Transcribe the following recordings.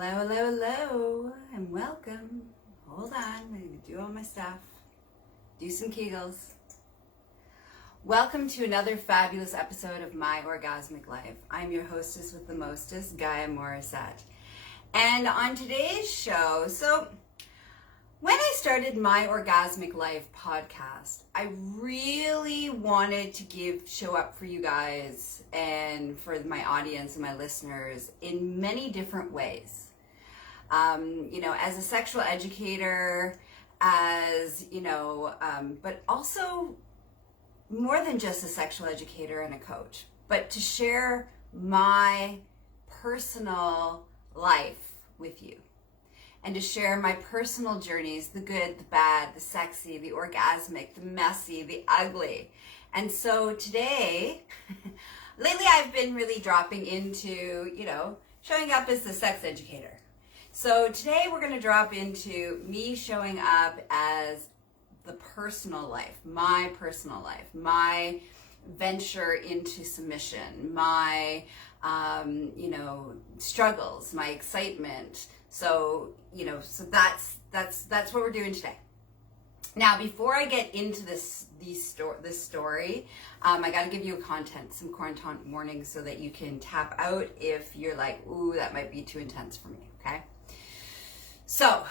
Hello, hello, hello, and welcome. Hold on, I'm going to do all my stuff. Do some Kegels. Welcome to another fabulous episode of My Orgasmic Life. I'm your hostess with the mostest, Gaia Morrissette. And on today's show, when I started My Orgasmic Life podcast, I really wanted to show up for you guys and for my audience and my listeners in many different ways. As a sexual educator, but also more than just a sexual educator and a coach, but to share my personal life with you. And to share my personal journeys, the good, the bad, the sexy, the orgasmic, the messy, the ugly. And so today, lately I've been really dropping into, showing up as the sex educator. So today we're going to drop into me showing up as the personal life, my venture into submission, my, struggles, my excitement. So that's what we're doing today. Now, before I get into this story, I got to give you some content warnings so that you can tap out if you're like, ooh, that might be too intense for me, okay? So,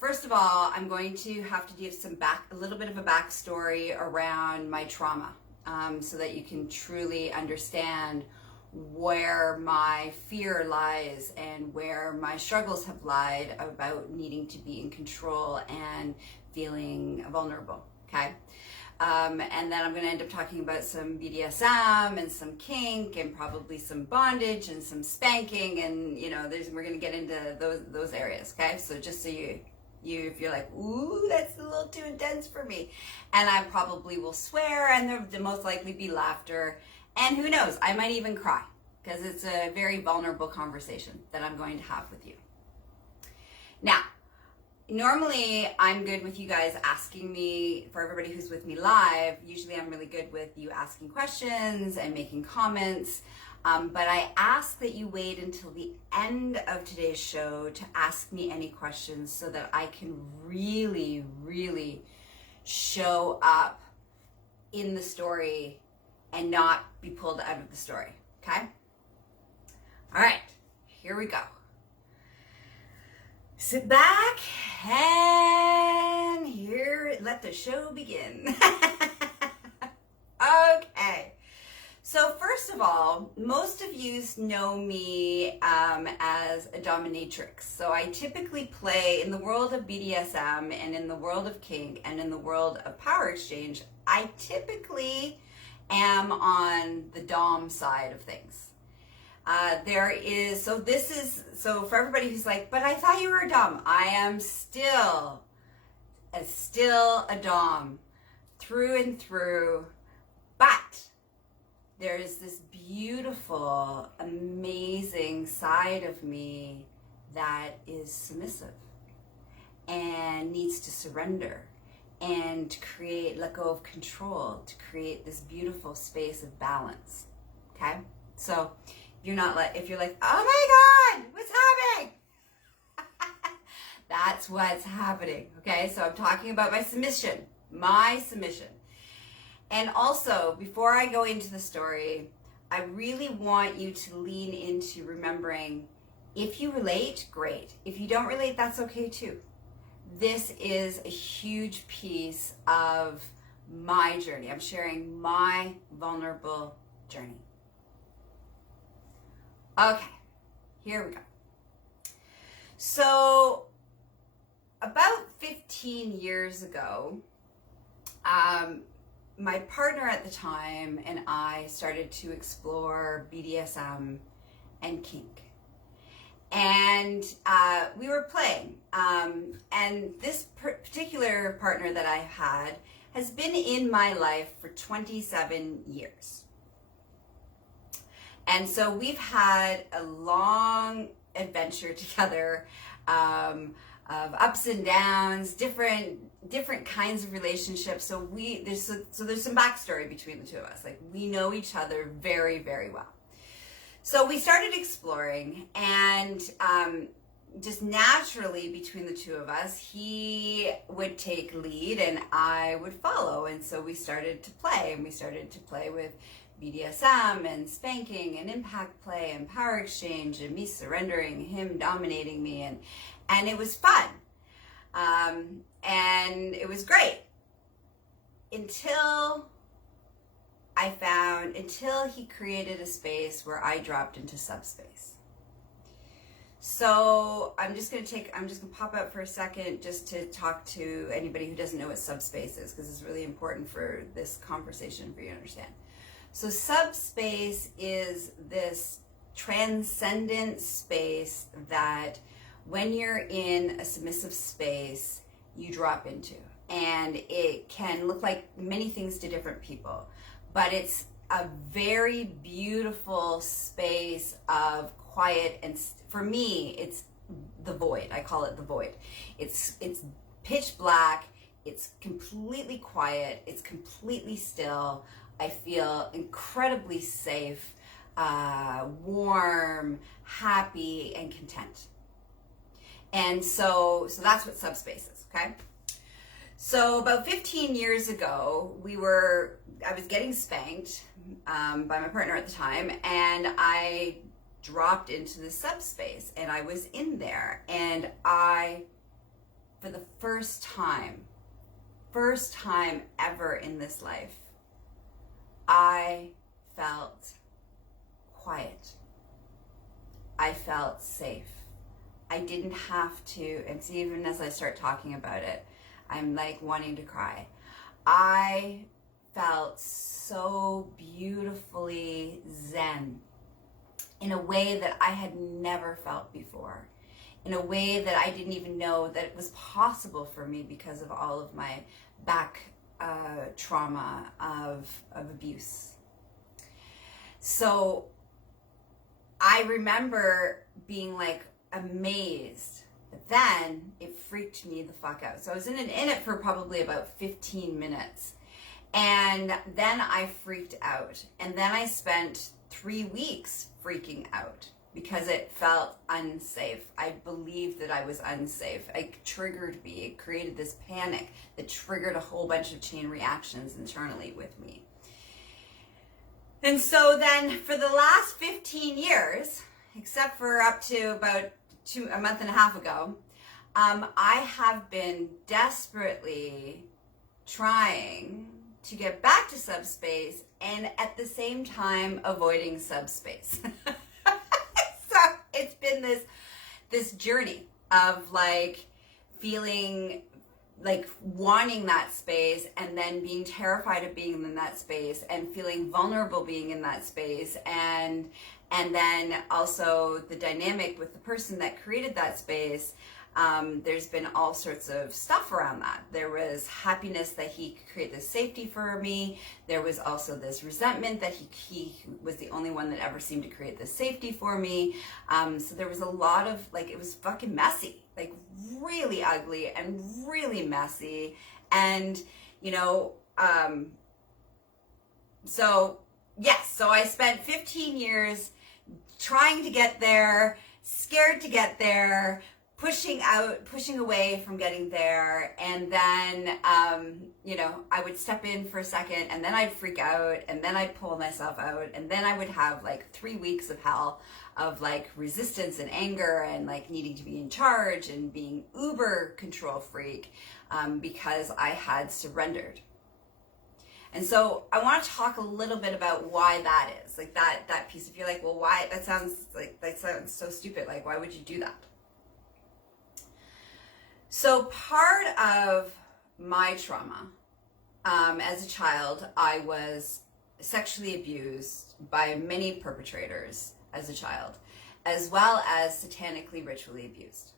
first of all, I'm going to have to give a little bit of a backstory around my trauma, so that you can truly understand where my fear lies and where my struggles have lied about needing to be in control and feeling vulnerable, okay? And then I'm going to end up talking about some BDSM and some Kink and probably some bondage and some spanking, and we're going to get into those areas, okay? So just so you if you're like, ooh, that's a little too intense for me, and I probably will swear, and there'll most likely be laughter. And who knows, I might even cry, because it's a very vulnerable conversation that I'm going to have with you. Now, normally I'm good with you guys asking me, for everybody who's with me live, usually I'm really good with you asking questions and making comments, but I ask that you wait until the end of today's show to ask me any questions so that I can really, really show up in the story and not be pulled out of the story, okay? All right, here we go. Sit back and let the show begin. Okay, so first of all, most of you know me as a dominatrix. So I typically play in the world of BDSM and in the world of Kink and in the world of power exchange. I typically am on the dom side of things. So for everybody who's like, but I thought you were a dom, I am still a dom through and through, but there is this beautiful, amazing side of me that is submissive and needs to surrender and to let go of control, to create this beautiful space of balance, okay? So if you're like, oh my God, what's happening? That's what's happening, okay? So I'm talking about my submission. And also, before I go into the story, I really want you to lean into remembering, if you relate, great. If you don't relate, that's okay too. This is a huge piece of my journey. I'm sharing my vulnerable journey. Okay, here we go. So, about 15 years ago, my partner at the time and I started to explore BDSM and Kink. And we were playing. And this particular partner that I had has been in my life for 27 years. And so we've had a long adventure together, of ups and downs, different kinds of relationships. So there's some backstory between the two of us. Like, we know each other very, very well. So we started exploring, and just naturally between the two of us, he would take lead and I would follow. And so we started to play, and we started to play with BDSM and spanking and impact play and power exchange and me surrendering, him dominating me, and it was fun. And it was great until he created a space where I dropped into subspace. So I'm just gonna pop out for a second just to talk to anybody who doesn't know what subspace is, because it's really important for this conversation for you to understand. So subspace is this transcendent space that when you're in a submissive space, you drop into. And it can look like many things to different people, but it's a very beautiful space of quiet, and for me, it's the void. I call it the void. It's pitch black. It's completely quiet. It's completely still. I feel incredibly safe, warm, happy, and content. And so that's what subspace is, okay? So about 15 years ago, I was getting spanked by my partner at the time, and I dropped into the subspace, and I was in there, and for the first time ever in this life, I felt quiet. I felt safe. I didn't have to, and see, even as I start talking about it, I'm like wanting to cry. I felt so beautifully zen in a way that I had never felt before, in a way that I didn't even know that it was possible for me because of all of my back trauma of abuse. So I remember being like amazed, but then it freaked me the fuck out. So I was in it for probably about 15 minutes, and then I freaked out, and then I spent 3 weeks freaking out because it felt unsafe. I believed that I was unsafe. It triggered me. It created this panic that triggered a whole bunch of chain reactions internally with me. And so then for the last 15 years, except for up to about a month and a half ago, I have been desperately trying to get back to subspace, and at the same time avoiding subspace. So it's been this journey of like feeling like wanting that space, and then being terrified of being in that space, and feeling vulnerable being in that space, and then also the dynamic with the person that created that space. There's been all sorts of stuff around that. There was happiness that he could create this safety for me. There was also this resentment that he was the only one that ever seemed to create this safety for me. So there was a lot of, like, it was fucking messy, like really ugly and really messy. And, so yes, so I spent 15 years trying to get there, scared to get there, pushing away from getting there, and then, I would step in for a second, and then I'd freak out, and then I'd pull myself out, and then I would have like 3 weeks of hell of like resistance and anger and like needing to be in charge and being uber control freak, because I had surrendered. And so I want to talk a little bit about why that is, like that piece. If you're like, well, why? That sounds so stupid. Like, why would you do that? So part of my trauma, as a child, I was sexually abused by many perpetrators as a child, as well as satanically ritually abused.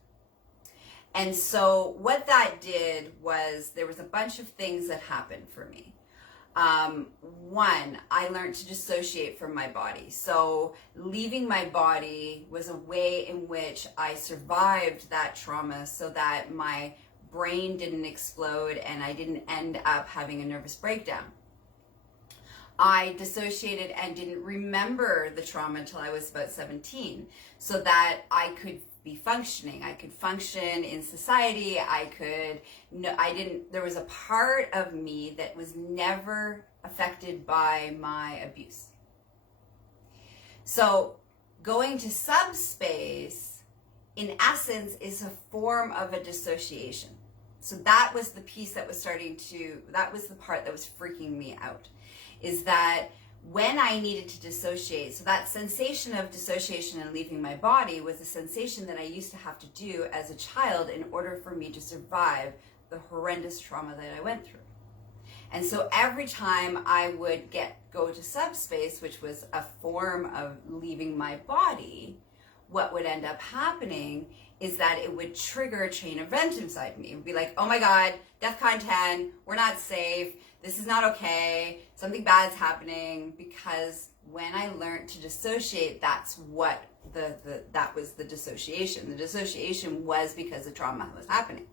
And so what that did was, there was a bunch of things that happened for me. One, I learned to dissociate from my body. So leaving my body was a way in which I survived that trauma, so that my brain didn't explode and I didn't end up having a nervous breakdown. I dissociated and didn't remember the trauma until I was about 17, so that I could be functioning. I could function in society. There was a part of me that was never affected by my abuse. So going to SubSpace, in essence, is a form of a dissociation. So that was the piece that was that was the part that was freaking me out, is that when I needed to dissociate, so that sensation of dissociation and leaving my body was a sensation that I used to have to do as a child in order for me to survive the horrendous trauma that I went through. And so every time I would go to SubSpace, which was a form of leaving my body, what would end up happening is that it would trigger a chain of events inside me. It would be like, oh my God, DEFCON 10, we're not safe, this is not okay, something bad's happening, because when I learned to dissociate, that's what that was the dissociation. The dissociation was because the trauma was happening.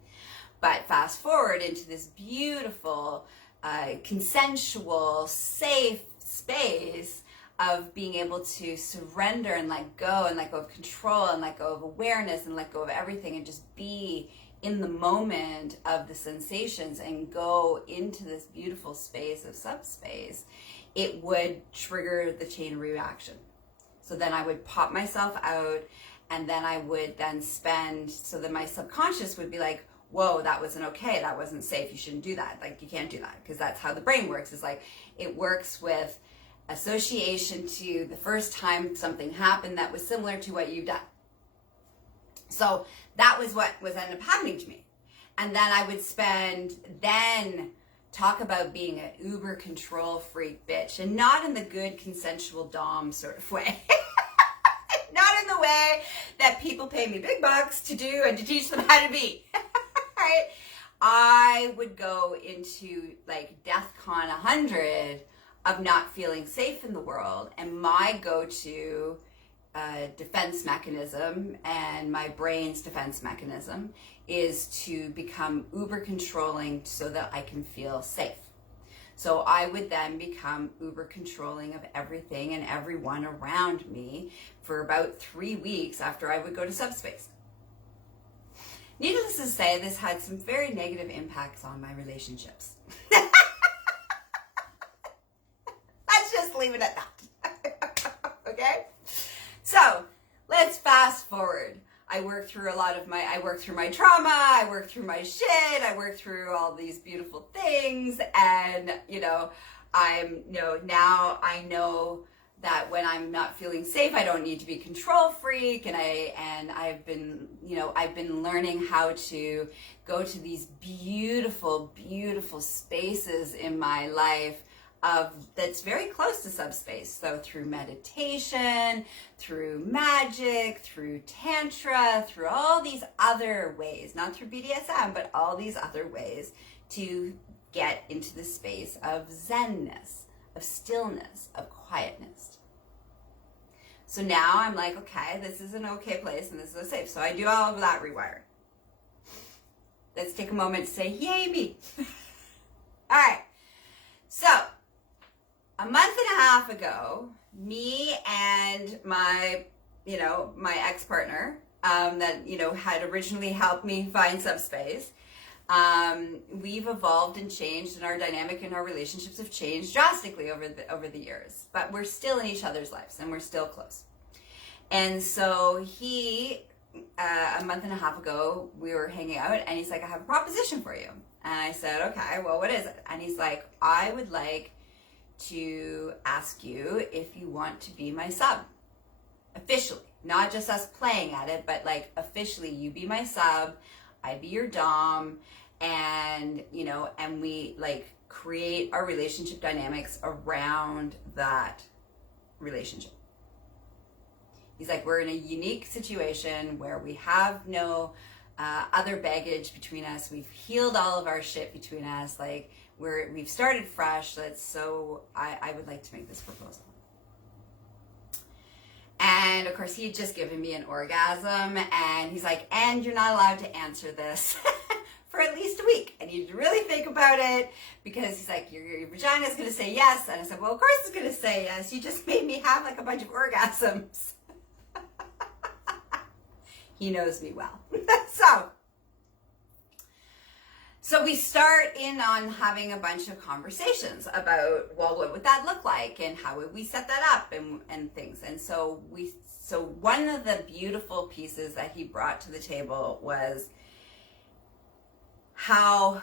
But fast forward into this beautiful, consensual, safe space of being able to surrender and let go of control and let go of awareness and let go of everything and just be in the moment of the sensations and go into this beautiful space of SubSpace, it would trigger the chain reaction. So then I would pop myself out, and then I would then so then my subconscious would be like, whoa, that wasn't okay, that wasn't safe, you shouldn't do that, like you can't do that, because that's how the brain works. It's like it works with association to the first time something happened that was similar to what you've done. So that was what was ended up happening to me. And then I would talk about being an uber control freak bitch, and not in the good consensual dom sort of way. Not in the way that people pay me big bucks to do and to teach them how to be. Right? I would go into like DEFCON 100 of not feeling safe in the world, and my go-to defense mechanism and my brain's defense mechanism is to become uber controlling so that I can feel safe. So I would then become uber controlling of everything and everyone around me for about 3 weeks after I would go to SubSpace. Needless to say, this had some very negative impacts on my relationships. Let's just leave it at that. Okay? So let's fast forward. I worked through my trauma, I worked through my shit, I worked through all these beautiful things, and now I know that when I'm not feeling safe, I don't need to be a control freak, and I've been learning how to go to these beautiful, beautiful spaces in my life that's very close to SubSpace. So through meditation, through magic, through tantra, through all these other ways, not through BDSM, but all these other ways to get into the space of zenness, of stillness, of quietness. So now I'm like, okay, this is an okay place and this is safe. So I do all of that rewiring. Let's take a moment to say, yay me. All right. So a month and a half ago, me and my ex-partner that, had originally helped me find SubSpace, we've evolved and changed, and our dynamic and our relationships have changed drastically over the years, but we're still in each other's lives and we're still close. And so he, a month and a half ago, we were hanging out, and he's like, I have a proposition for you. And I said, okay, well, what is it? And he's like, I would like to ask you if you want to be my sub officially, not just us playing at it, but like officially, you be my sub, I be your dom, and and we like create our relationship dynamics around that relationship. He's like, we're in a unique situation where we have no other baggage between us. We've healed all of our shit between us. Like we've started fresh. So I would like to make this proposal. And of course he had just given me an orgasm, and he's like, and you're not allowed to answer this for at least a week. I need to really think about it, because he's like, your vagina is going to say yes. And I said, well, of course it's going to say yes. You just made me have like a bunch of orgasms. He knows me well. So we start in on having a bunch of conversations about, well, what would that look like, and how would we set that up, and things. And so one of the beautiful pieces that he brought to the table was how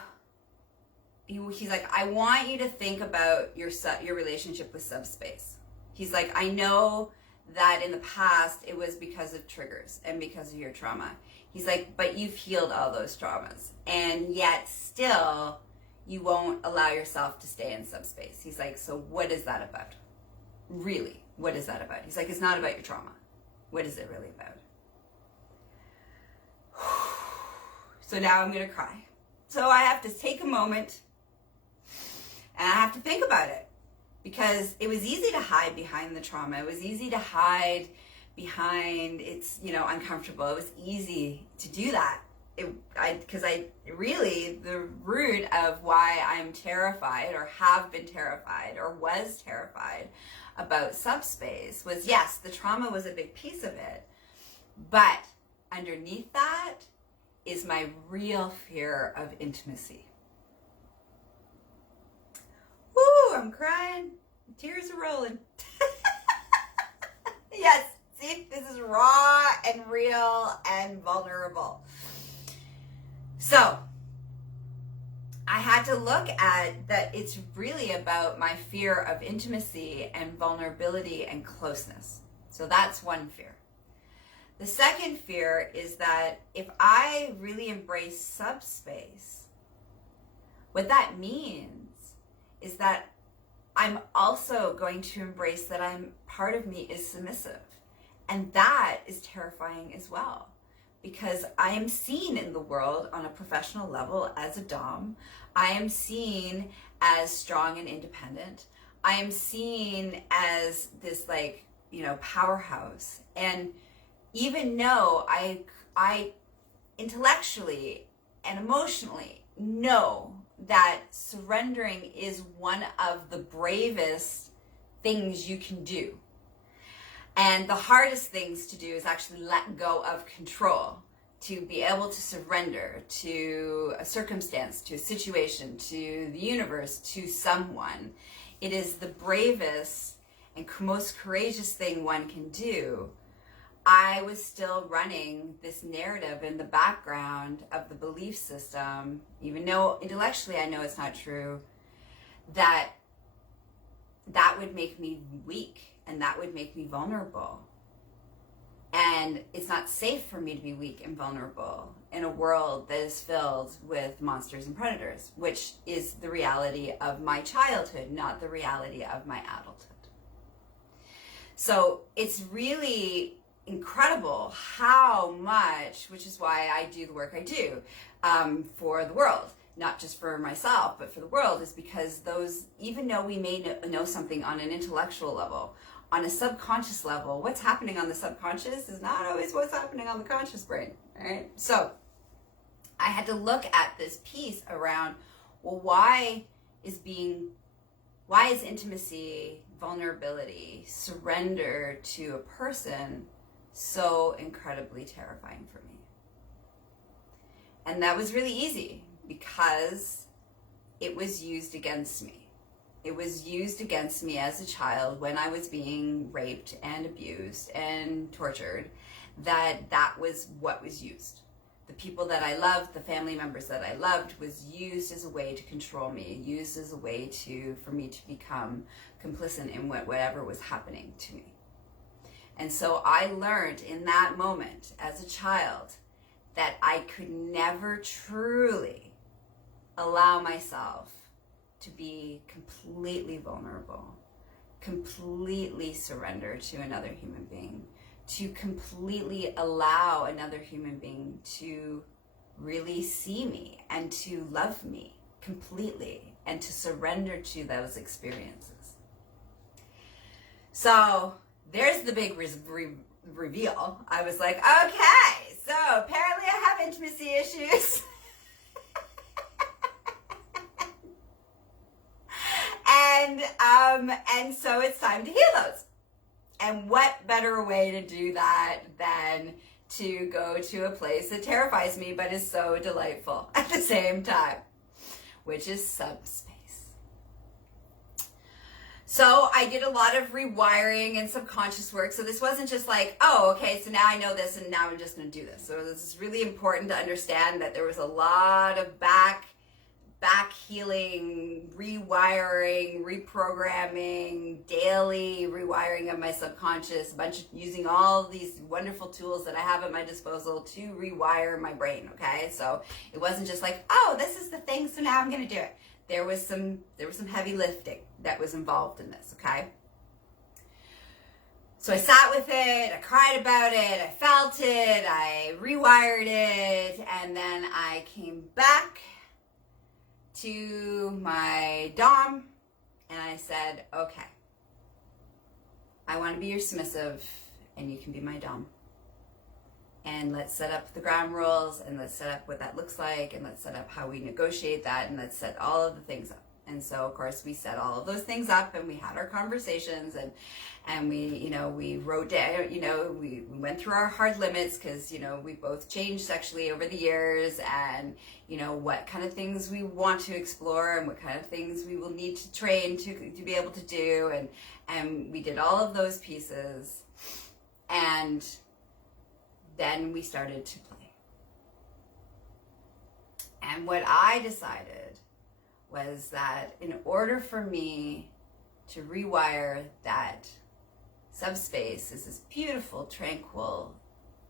he's like, I want you to think about your relationship with SubSpace. He's like, I know that in the past it was because of triggers and because of your trauma. He's like, but you've healed all those traumas, and yet still you won't allow yourself to stay in SubSpace. He's like, so what is that about? Really, what is that about? He's like, it's not about your trauma. What is it really about? So now I'm going to cry. So I have to take a moment and I have to think about it, because it was easy to hide behind the trauma. It was easy to hide behind it's, uncomfortable. It was easy to do that. Because the root of why I'm terrified, or have been terrified, or was terrified about SubSpace was, yes, the trauma was a big piece of it, but underneath that is my real fear of intimacy. Woo, I'm crying. Tears are rolling. Yes, see, this is raw and real and vulnerable. So I had to look at that. It's really about my fear of intimacy and vulnerability and closeness. So that's one fear. The second fear is that if I really embrace SubSpace, what that means is that I'm also going to embrace that part of me is submissive. And that is terrifying as well, because I am seen in the world on a professional level as a dom. I am seen as strong and independent. I am seen as this powerhouse. And even though I intellectually and emotionally know that surrendering is one of the bravest things you can do. And the hardest things to do is actually let go of control, to be able to surrender to a circumstance, to a situation, to the universe, to someone. It is the bravest and most courageous thing one can do. I was still running this narrative in the background of the belief system, even though intellectually I know it's not true, that would make me weak and that would make me vulnerable. And it's not safe for me to be weak and vulnerable in a world that is filled with monsters and predators, which is the reality of my childhood, not the reality of my adulthood. So it's really incredible how much, which is why I do the work I do for the world, not just for myself, but for the world, is because even though we may know something on an intellectual level, on a subconscious level, what's happening on the subconscious is not always what's happening on the conscious brain, right? So I had to look at this piece around, well, why is intimacy, vulnerability, surrender to a person so incredibly terrifying for me? And that was really easy, because it was used against me. It was used against me as a child when I was being raped and abused and tortured, that was what was used. The people that I loved, the family members that I loved, was used as a way to control me, used as a way for me to become complicit in whatever was happening to me. And so I learned in that moment as a child that I could never truly allow myself to be completely vulnerable, completely surrender to another human being, to completely allow another human being to really see me and to love me completely and to surrender to those experiences. So there's the big reveal. I was like, okay, so apparently I have intimacy issues. And so it's time to heal those. And what better way to do that than to go to a place that terrifies me but is so delightful at the same time, which is SubSpace. So I did a lot of rewiring and subconscious work. So this wasn't just like, oh, okay, so now I know this and now I'm just going to do this. So this is really important to understand that there was a lot of back healing, rewiring, reprogramming, daily rewiring of my subconscious, using all these wonderful tools that I have at my disposal to rewire my brain, okay? So it wasn't just like, oh, this is the thing, so now I'm going to do it. There was some heavy lifting that was involved in this, okay? So I sat with it, I cried about it, I felt it, I rewired it, and then I came back to my dom and I said, okay, I want to be your submissive and you can be my dom. And let's set up the ground rules and let's set up what that looks like and let's set up how we negotiate that and let's set all of the things up. And so of course we set all of those things up and we had our conversations and we wrote down, we went through our hard limits because, we both changed sexually over the years and, what kind of things we want to explore and what kind of things we will need to train to be able to do. And we did all of those pieces and then we started to play. And what I decided was that in order for me to rewire that subspace is this beautiful, tranquil,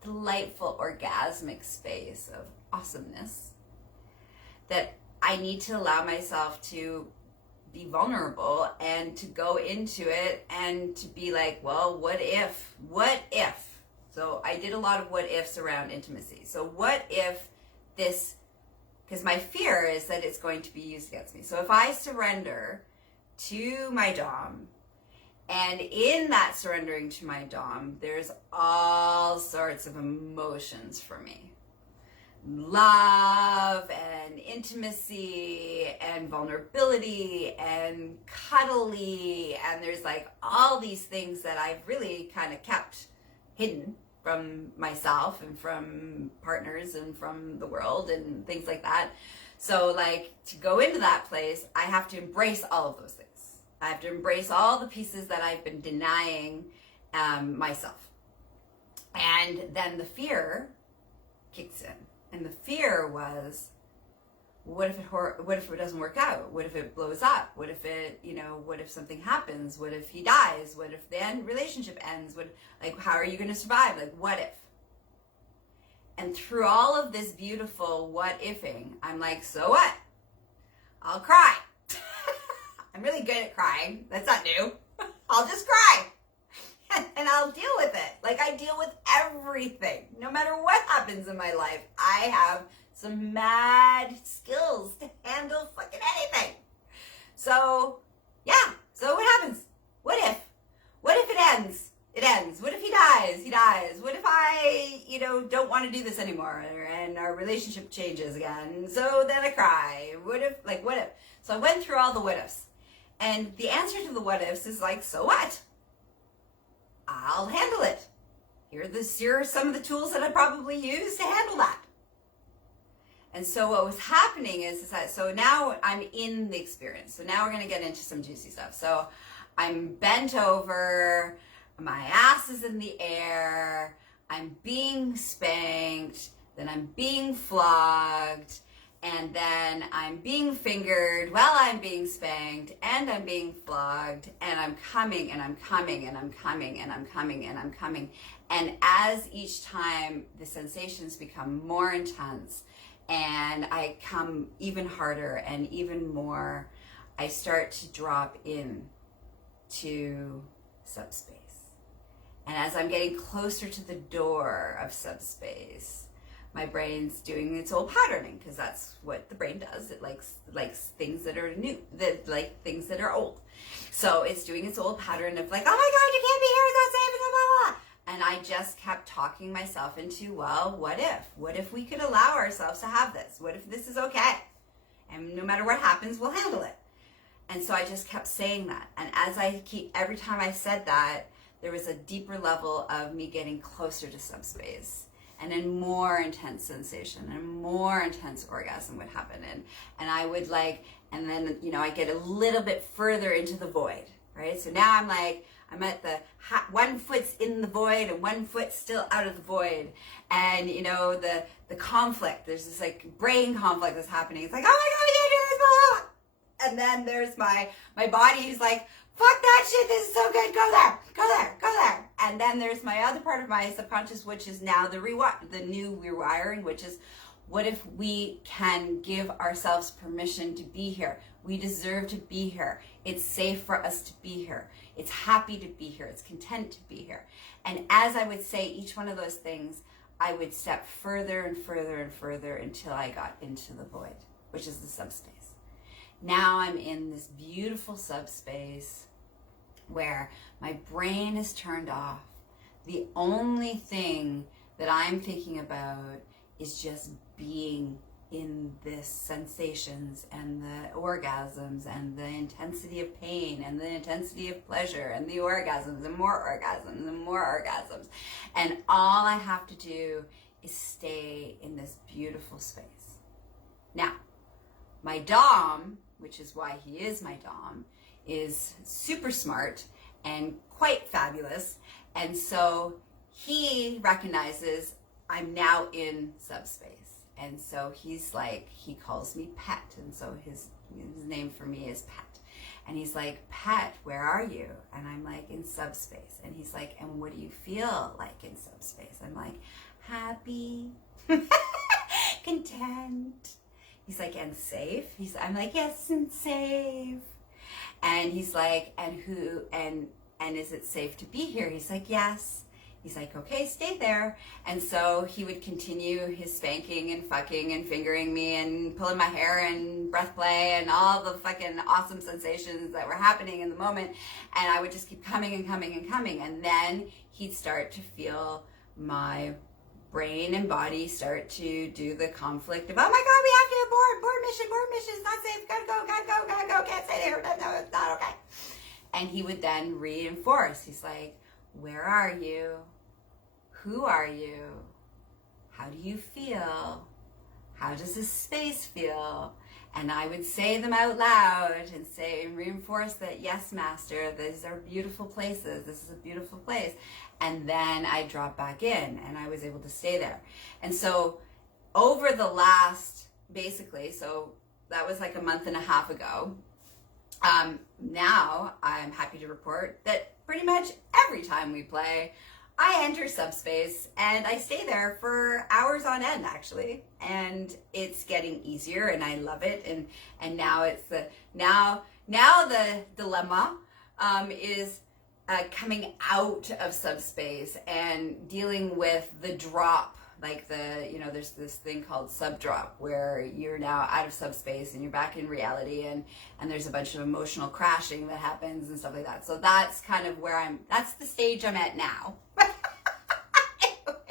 delightful, orgasmic space of awesomeness, that I need to allow myself to be vulnerable and to go into it and to be like, well, what if? So I did a lot of what ifs around intimacy. So what if this, because my fear is that it's going to be used against me. So if I surrender to my dom, and in that surrendering to my dom, there's all sorts of emotions for me. Love and intimacy and vulnerability and cuddly. And there's like all these things that I've really kind of kept hidden from myself and from partners and from the world and things like that. So like to go into that place, I have to embrace all of those things. I have to embrace all the pieces that I've been denying myself. And then the fear kicks in. And the fear was, what if it doesn't work out? What if it blows up? What if what if something happens? What if he dies? What if the relationship ends? How are you going to survive? What if? And through all of this beautiful what ifing, I'm like, so what? I'll cry. I'm really good at crying. That's not new. I'll just cry. And I'll deal with it. I deal with everything. No matter what happens in my life, I have some mad skills to handle fucking anything. So, yeah. So what happens? What if? What if it ends? It ends. What if he dies? He dies. What if I, don't want to do this anymore and our relationship changes again? So then I cry. What if? So I went through all the what ifs. And the answer to the what ifs is so what? I'll handle it. Here are some of the tools that I probably use to handle that. And so what was happening is that, so now I'm in the experience. So now we're going to get into some juicy stuff. So I'm bent over, my ass is in the air, I'm being spanked, then I'm being flogged, and then I'm being fingered while I'm being spanked, and I'm being flogged, and I'm coming, and I'm coming, and I'm coming, and I'm coming, and I'm coming. And as each time the sensations become more intense, and I come even harder and even more, I start to drop in to subspace. And as I'm getting closer to the door of subspace, my brain's doing its old patterning, because that's what the brain does. It likes things that are new, things that are old. So it's doing its old pattern of oh my God, you can't be here, it's not safe, blah, blah, blah. And I just kept talking myself into, well, what if? What if we could allow ourselves to have this? What if this is okay? And no matter what happens, we'll handle it. And so I just kept saying that. And every time I said that, there was a deeper level of me getting closer to subspace. And then more intense sensation and more intense orgasm would happen. And I would and then, I get a little bit further into the void, right? So now I'm at the one foot's in the void and one foot still out of the void. And, the conflict, there's this brain conflict that's happening. It's like, oh my God, we can't do this, blah, blah. And then there's my body who's like, fuck that shit, this is so good, go there, go there, go there. And then there's my other part of my subconscious, which is now the new rewiring, which is, what if we can give ourselves permission to be here? We deserve to be here. It's safe for us to be here. It's happy to be here. It's content to be here. And as I would say each one of those things, I would step further and further and further until I got into the void, which is the subspace. Now I'm in this beautiful subspace where my brain is turned off. The only thing that I'm thinking about is just being in this sensations and the orgasms and the intensity of pain and the intensity of pleasure and the orgasms and more orgasms and more orgasms. And all I have to do is stay in this beautiful space. Now, my Dom, which is why he is my Dom, is super smart and quite fabulous. And so he recognizes I'm now in subspace. And so he calls me Pet. And so his name for me is Pet. And he's like, Pet, where are you? And I'm like, in subspace. And he's like, and what do you feel like in subspace? I'm like, happy, content. He's like, and safe? I'm like, yes, and safe. And he's like, and is it safe to be here? He's like, yes. He's like, okay, stay there. And so he would continue his spanking and fucking and fingering me and pulling my hair and breath play and all the fucking awesome sensations that were happening in the moment. And I would just keep coming and coming and coming. And then he'd start to feel my brain and body start to do the conflict of, oh my God, we have to abort, board mission, it's not safe, gotta go, can't stay there, no, it's not okay. And he would then reinforce. He's like, where are you? Who are you? How do you feel? How does this space feel? And I would say them out loud and reinforce that, yes, master, these are beautiful places. This is a beautiful place. And then I dropped back in and I was able to stay there. And so over the last, so that was like a month and a half ago. Now I'm happy to report that pretty much every time we play, I enter subspace and I stay there for hours on end, actually. And it's getting easier and I love it. And now it's now the dilemma is coming out of subspace and dealing with the drop, like there's this thing called sub-drop where you're now out of subspace and you're back in reality and there's a bunch of emotional crashing that happens and stuff like that. So that's kind of that's the stage I'm at now.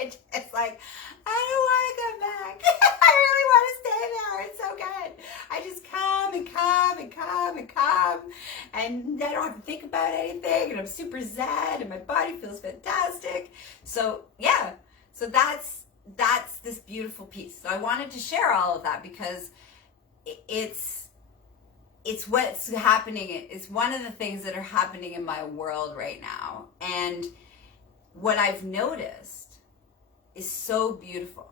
It's like, I don't want to come back. I really want to stay there. It's so good. I just come and come and come and come and I don't have to think about anything and I'm super zen and my body feels fantastic. So yeah, so that's this beautiful piece. So I wanted to share all of that because it's what's happening. It's one of the things that are happening in my world right now. And what I've noticed is so beautiful.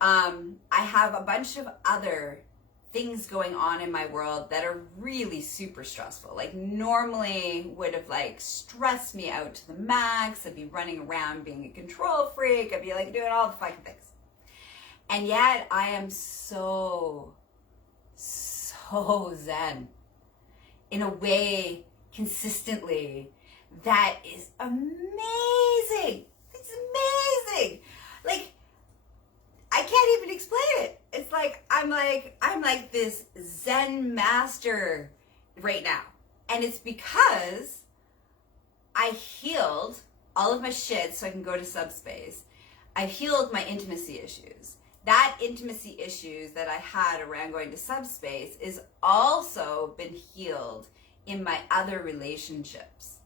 I have a bunch of other things going on in my world that are really super stressful. Like normally would have stressed me out to the max. I'd be running around being a control freak. I'd be doing all the fucking things. And yet I am so zen in a way consistently that is amazing. It's amazing. I can't even explain it. It's I'm like this Zen master right now. And it's because I healed all of my shit so I can go to subspace. I've healed my intimacy issues. that intimacy issues that I had around going to SubSpace is also been healed in my other relationships.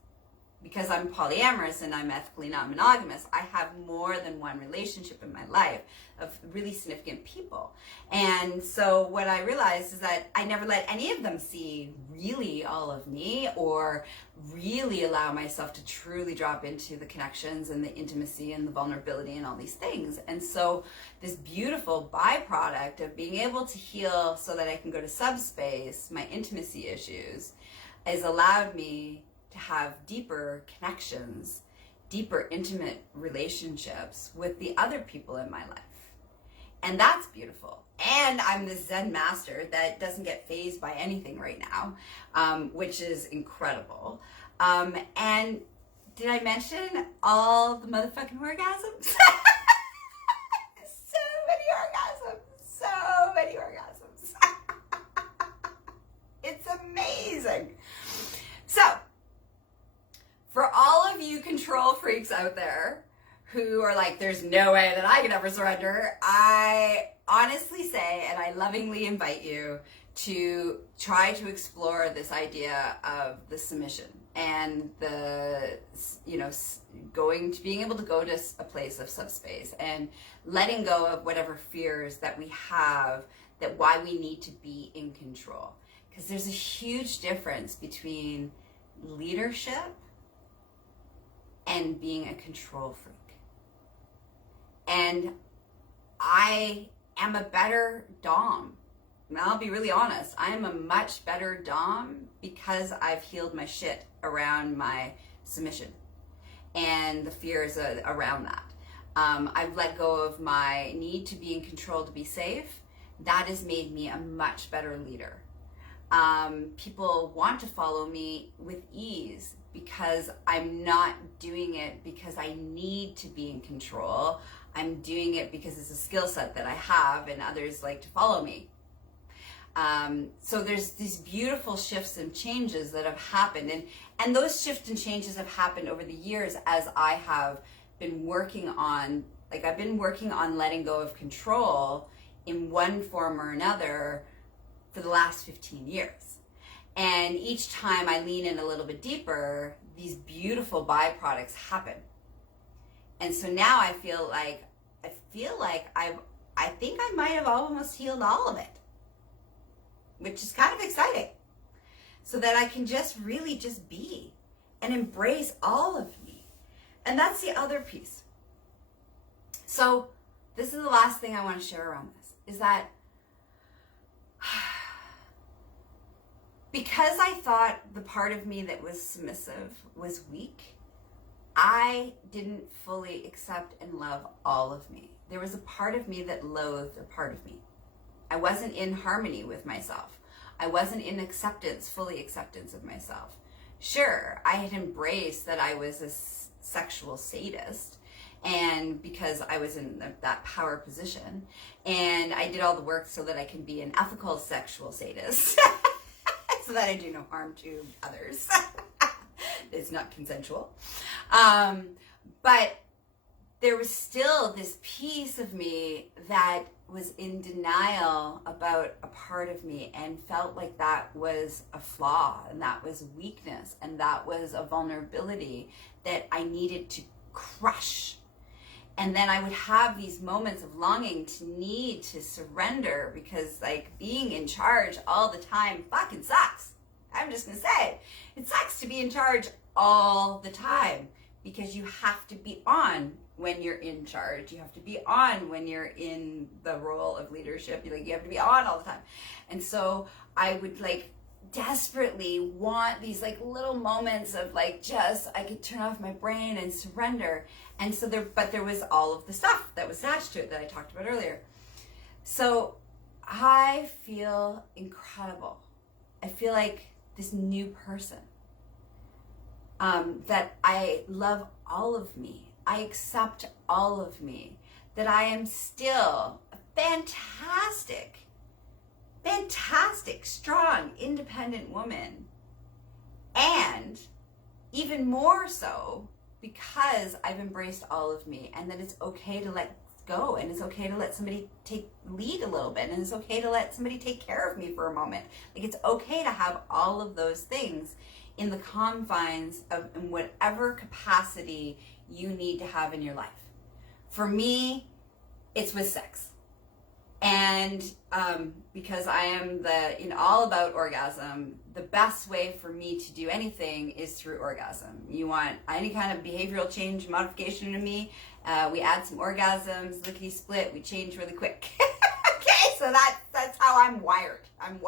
Because I'm polyamorous and I'm ethically non-monogamous, I have more than one relationship in my life of really significant people. And so what I realized is that I never let any of them see really all of me, or really allow myself to truly drop into the connections and the intimacy and the vulnerability and all these things. And so this beautiful byproduct of being able to heal so that I can go to SubSpace, my intimacy issues, has allowed me to have deeper connections, deeper intimate relationships with the other people in my life. And that's beautiful. And I'm this Zen master that doesn't get fazed by anything right now, which is incredible. And did I mention all the motherfucking orgasms? So many orgasms. It's amazing. So, for all of you control freaks out there who are like, there's no way that I can ever surrender, I honestly say, and I lovingly invite you to try to explore this idea of the submission and the, being able to go to a place of subspace and letting go of whatever fears that we have, that why we need to be in control. Because there's a huge difference between leadership and being a control freak. And I am a better Dom. And I'll be really honest, I am a much better Dom because I've healed my shit around my submission and the fears around that. I've let go of my need to be in control to be safe. That has made me a much better leader. People want to follow me with ease because I'm not doing it because I need to be in control. I'm doing it because it's a skill set that I have and others like to follow me. So there's these beautiful shifts and changes that have happened. And those shifts and changes have happened over the years as I have been working on, I've been working on letting go of control in one form or another for the last 15 years. And each time I lean in a little bit deeper, these beautiful byproducts happen. And so now I feel like I think I might have almost healed all of it, which is kind of exciting. So that I can just really just be and embrace all of me. And that's the other piece. So this is the last thing I want to share around this, is that because I thought the part of me that was submissive was weak, I didn't fully accept and love all of me. There was a part of me that loathed a part of me. I wasn't in harmony with myself. I wasn't in fully acceptance of myself. Sure, I had embraced that I was a sexual sadist, and because I was in that power position, and I did all the work so that I can be an ethical sexual sadist, so that I do no harm to others. It's not consensual. But there was still this piece of me that was in denial about a part of me and felt like that was a flaw and that was weakness and that was a vulnerability that I needed to crush. And then I would have these moments of longing to need to surrender because being in charge all the time fucking sucks. I'm just gonna say it sucks to be in charge all the time because you have to be on when you're in charge. You have to be on when you're in the role of leadership. You have to be on all the time. And so I would desperately want these little moments of just I could turn off my brain and surrender. And so there was all of the stuff that was attached to it that I talked about earlier. So I feel incredible. I feel like this new person. That I love all of me. I accept all of me. That I am still a fantastic, strong, independent woman. And even more so because I've embraced all of me, and that it's okay to let go, and it's okay to let somebody take lead a little bit, and it's okay to let somebody take care of me for a moment. Like, it's okay to have all of those things in the confines of in whatever capacity you need to have in your life. For me, it's with sex. And because I am all about orgasm, the best way for me to do anything is through orgasm. You want any kind of behavioral change, modification in me, we add some orgasms, lickety split, we change really quick. Okay, so that's how I'm wired. I'm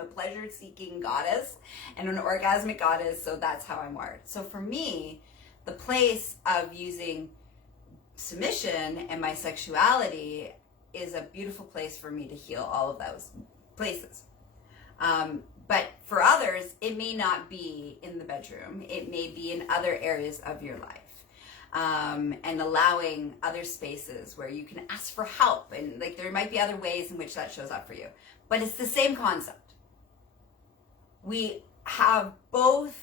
a pleasure-seeking goddess and an orgasmic goddess, so that's how I'm wired. So for me, the place of using submission and my sexuality is a beautiful place for me to heal all of those places. But for others, it may not be in the bedroom. It may be in other areas of your life. And allowing other spaces where you can ask for help. And like, there might be other ways in which that shows up for you. But it's the same concept. We have both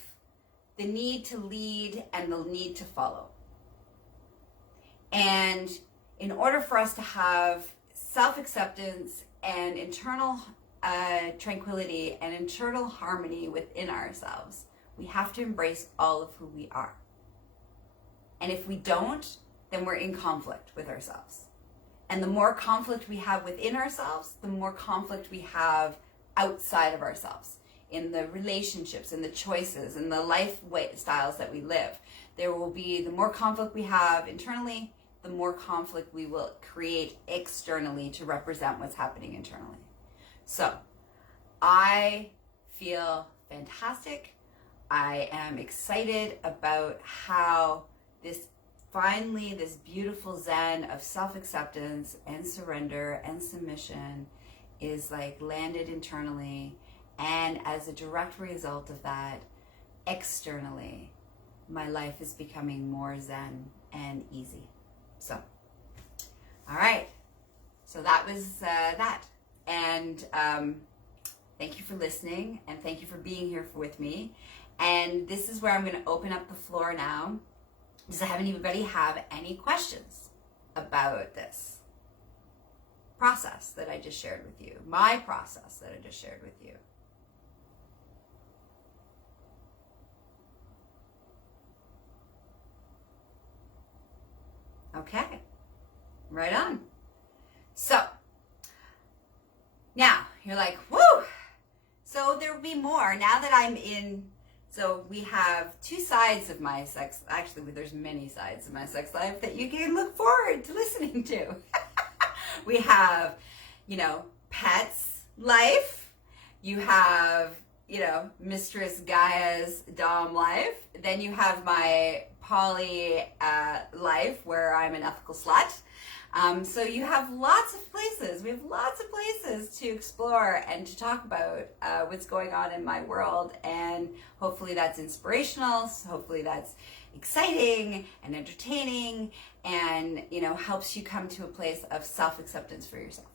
the need to lead and the need to follow. And in order for us to have self-acceptance and internal tranquility and internal harmony within ourselves, we have to embrace all of who we are. And if we don't, then we're in conflict with ourselves. And the more conflict we have within ourselves, the more conflict we have outside of ourselves, in the relationships, in the choices, in the lifestyles that we live. There will be, the more conflict we have internally, the more conflict we will create externally to represent what's happening internally. So, I feel fantastic. I am excited about how this beautiful zen of self-acceptance and surrender and submission is like landed internally. And as a direct result of that, externally, my life is becoming more zen and easy. So, all right. So that was that. And thank you for listening, and thank you for being here with me. And this is where I'm going to open up the floor now. Does anybody have any questions about this process that I just shared with you? My process that I just shared with you? Okay, right on. So, now you're like, whoo! So there will be more now that I'm in. So we have two sides of my sex. Actually, there's many sides of my sex life that you can look forward to listening to. We have, pets life. You have, Mistress Gaia's Dom life. Then you have my poly life where I'm an ethical slut. So you have lots of places. We have lots of places to explore and to talk about what's going on in my world. And hopefully that's inspirational. So hopefully that's exciting and entertaining and, helps you come to a place of self-acceptance for yourself.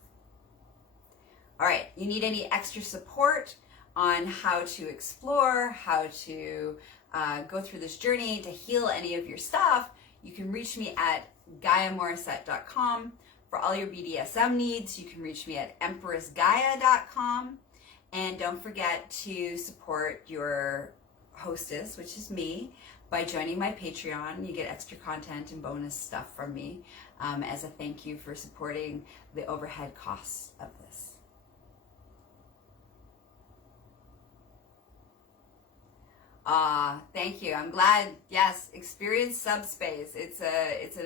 All right. You need any extra support on how to explore, how to go through this journey to heal any of your stuff, you can reach me at GaiaMorrissette.com. For all your BDSM needs, you can reach me at EmpressGaia.com. And don't forget to support your hostess, which is me, by joining my Patreon. You get extra content and bonus stuff from me as a thank you for supporting the overhead costs of this. Thank you. I'm glad. Yes, experience SubSpace. It's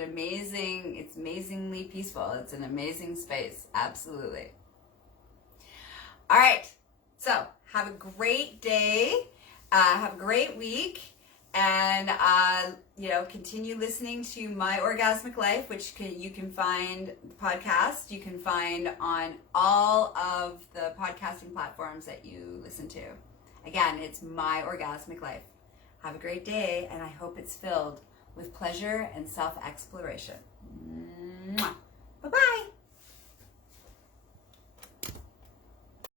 amazingly peaceful. It's an amazing space. Absolutely. All right. So have a great day. Have a great week. And, continue listening to My Orgasmic Life, which you can find the podcast. You can find on all of the podcasting platforms that you listen to. Again, it's My Orgasmic Life. Have a great day, and I hope it's filled with pleasure and self-exploration. Bye-bye.